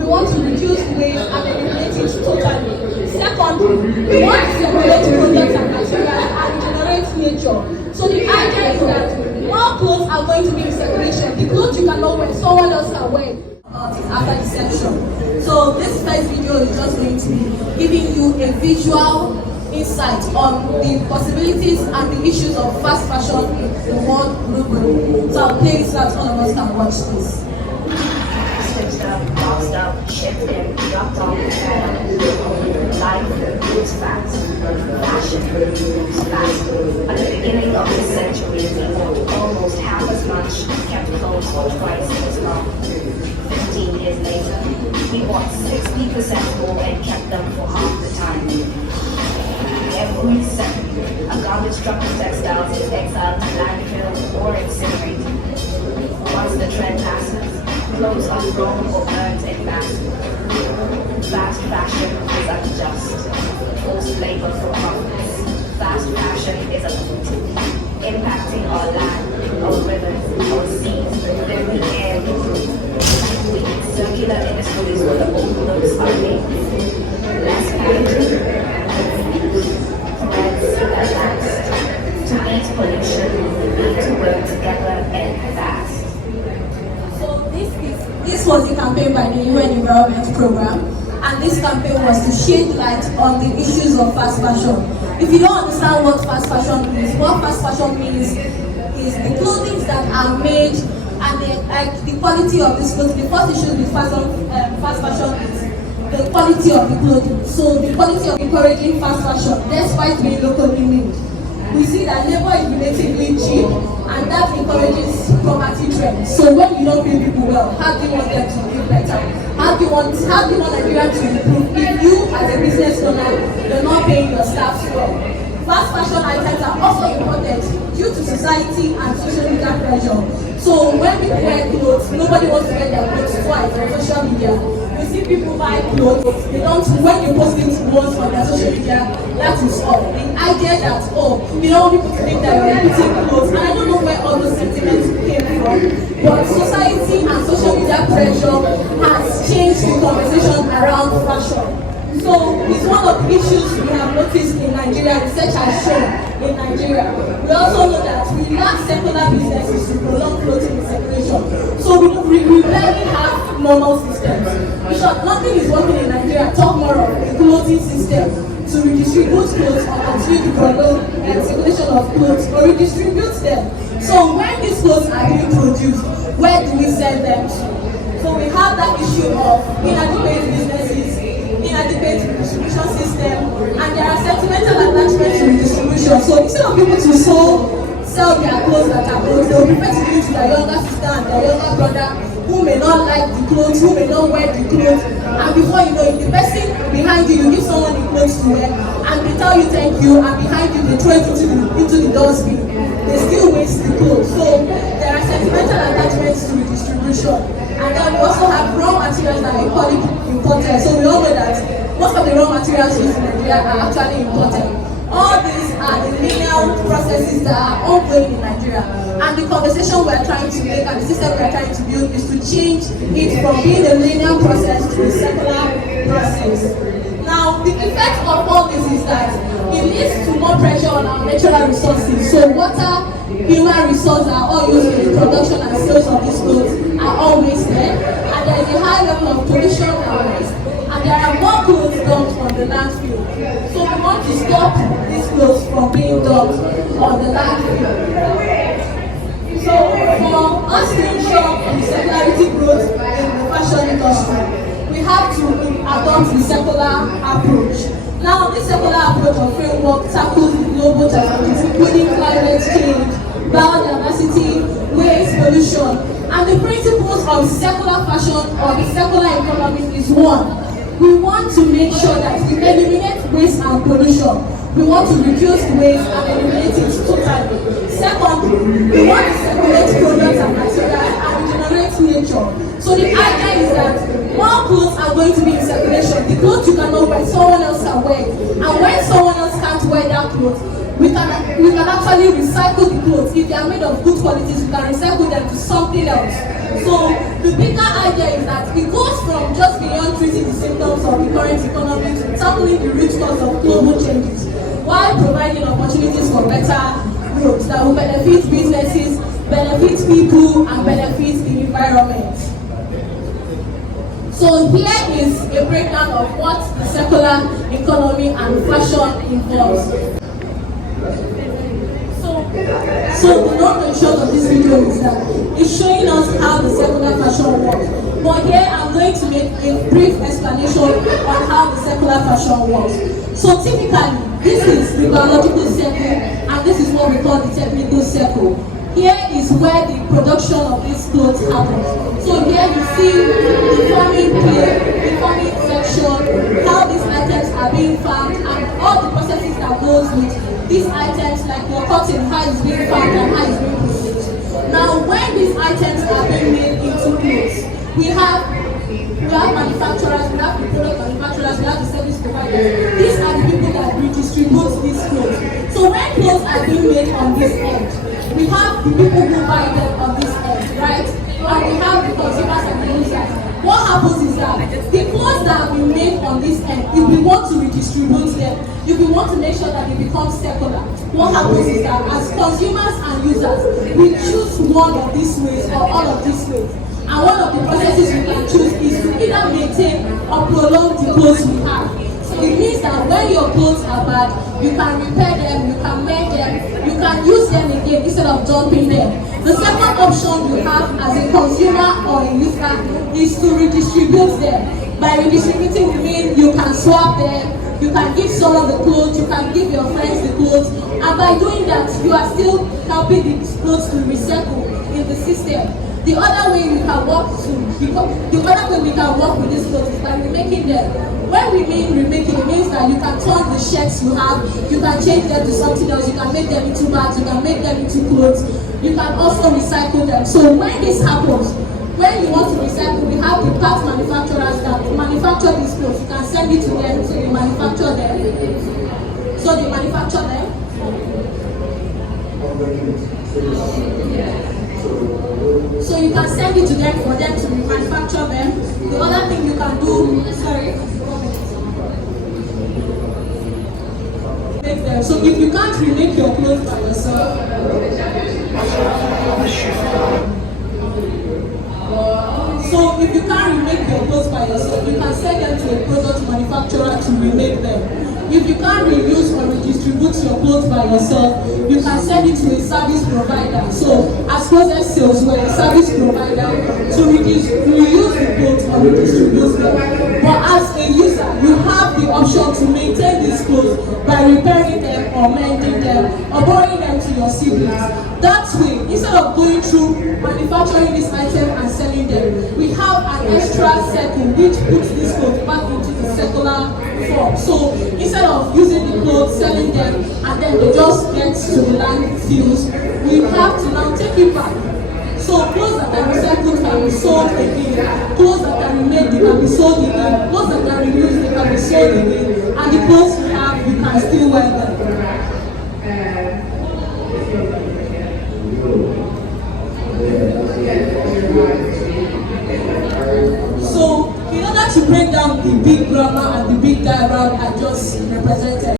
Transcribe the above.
we want to reduce waste and eliminate it totally. Second, we want to separate products and materials and regenerate nature. So the idea is that more clothes are going to be in circulation. The clothes you cannot wear, someone else can wear after the section. So this first video is just going to be giving you a visual insight on the possibilities and the issues of fast fashion in the world globally. So I'll play it so that all of us can watch this. Switched up, boxed up, shipped in, dropped off, life moves fast. Fashion moves fast. At the beginning of this century, we bought almost half as much, kept clothes for twice as long. 15 years later, we bought 60% more and kept them for half the time. Every second, a garbage truck of textiles is exiled to landfill or incinerated. Once the trend passes, clothes are thrown or burned in mass. Fast fashion is unjust. Forced labor for profits. Fast fashion is unlimited, impacting our land, our rivers, our seas, the very air we breathe. We need circular industries where the old clothes are made. Less packaging, threads that last. To beat pollution, we need to work together and fast. This was the campaign by the UN Environment Program, and this campaign was to shed light on the issues of fast fashion. If you don't understand what fast fashion means, what fast fashion means is the clothing that are made and the quality of this clothing. The first issue with fast fashion is the quality of the clothing. So the quality of encouraging fast fashion, despite being locally made. We see that labor is relatively cheap, and that encourages poverty trends. So when you don't pay people well, how do you want them to live better? How do you want Nigeria to improve if you, as a business owner, you're not paying your staff well? Fast fashion items are also important due to society and social media pressure. So when people wear clothes, nobody wants to wear their clothes twice on social media. You see people buy clothes, they don't, when you post it once on their social media, that is all. The idea that, you don't want people to think that you're repeating clothes, and I don't know where all those sentiments came from, but society and social media pressure has changed the conversation around fashion. So it's one of the issues we have noticed in Nigeria, research has shown in Nigeria. We also know that we lack secular businesses to prolong clothing in circulation. So we rarely have normal systems. In short, nothing is working in Nigeria. Talk more of a clothing system to redistribute clothes or continue to prolong the circulation of clothes or redistribute them. So when these clothes are being produced, where do we sell them to? So we have that issue of inadequate businesses, inadequate distribution system, and there are sentimental attachments to redistribution. So instead of people to sell their clothes that are old, they will prefer to give it to their younger sister and their younger brother who may not like the clothes, who may not wear the clothes, and before you know it, the person behind you give someone the clothes to wear, and they tell you thank you, and behind you they throw it into the dustbin. They still waste the clothes. So there are sentimental attachments to redistribution. And then we also have raw materials that are imported. So we all know that most of the raw materials used in Nigeria are actually imported. All these are the linear processes that are ongoing in Nigeria. And the conversation we are trying to make and the system we are trying to build is to change it from being a linear process to a circular process. Now, the effect of all this is that it leads to more pressure on our natural resources. So water, human resources are all used in the production and sales of these clothes are all wasted. And there is a high level of pollution and waste. And there are more clothes dumped on the landfill. So we want to stop these clothes from being dumped on the landfill. So for us to ensure the circularity growth in the fashion industry, we have to adopt the circular approach. Now, this circular approach or framework tackles the global challenges, including climate change, biodiversity, waste, pollution, and the principles of circular fashion or the circular economy is one. We want to make sure that we eliminate waste and pollution. We want to reduce waste and eliminate it totally. Second, we want to circulate products and materials and regenerate nature. So the idea is that more clothes are going to be in circulation. The clothes you cannot wear, someone else can wear. And when someone else can't wear that clothes, we can actually recycle the clothes. If they are made of good qualities, we can recycle them to something else. So the bigger idea is that it goes from just beyond treating the symptoms of the current economy to tackling the root cause of global changes, while providing opportunities for better growth that will benefit businesses, benefit people, and benefit the environment. So here is a breakdown of what the circular economy and fashion involves. So the long and short of this video is that it's showing us how the circular fashion works. But here I'm going to make a brief explanation on how the circular fashion works. So typically, this is the biological circle, and this is what we call the technical circle. Here is where the production of these clothes happens. So here you see the farming plate, the farming section, how these items are being farmed, and all the processes that goes with these items, like your cotton, how it's being farmed and how it's being produced. Now, when these items are being made into clothes, we have manufacturers, we have the product manufacturers, we have the service providers. These are the people that redistribute these clothes. So when clothes are being made on this end, we have the people who buy them on this end, right? And we have the consumers and the users. What happens is that the clothes that we make on this end, if we want to redistribute them, if we want to make sure that they become circular, what happens is that as consumers and users, we choose one of these ways or all of these ways. And one of the processes we can choose is to either maintain or prolong the clothes we have. So it means that when your clothes are bad, you can repair them, you can mend them, you can use them again instead of dumping them. The second option you have as a consumer or a user is to redistribute them. By redistributing, we mean you can swap them, you can give someone the clothes, you can give your friends the clothes, and by doing that, you are still helping the clothes to recycle in the system. The other way we can work with these clothes is by remaking them. When we mean remaking, it means that you can turn the shirts you have, you can change them to something else, you can make them into bags, you can make them into clothes, you can also recycle them. So when this happens, when you want to recycle, we have the part manufacturers that manufacture these clothes. You can send it to them, so they manufacture them. So you can send it to them for them to manufacture them. The other thing you can do, make them. So if you can't remake your clothes by yourself, you can send them to a product manufacturer to remake them. If you can't reuse or redistribute your clothes by yourself, you can send it to a service provider. So, as closet sales, we're a service provider to reuse the clothes or redistribute them. But as a user, you have the option to maintain these clothes by repairing them or mending them or borrowing them to your siblings. That way, instead of going through manufacturing this item and selling them, we have an extra circle which puts these clothes back into the circular form. So instead of using the clothes, selling them, and then they just get to the landfills, we have to now take it back. So clothes that are recycled can be sold again, clothes that are remade, they can be sold again, clothes that are reused, they can be sold again, and the clothes we have, you can still wear them. So in order to break down the big grammar and the big diagram I just represented,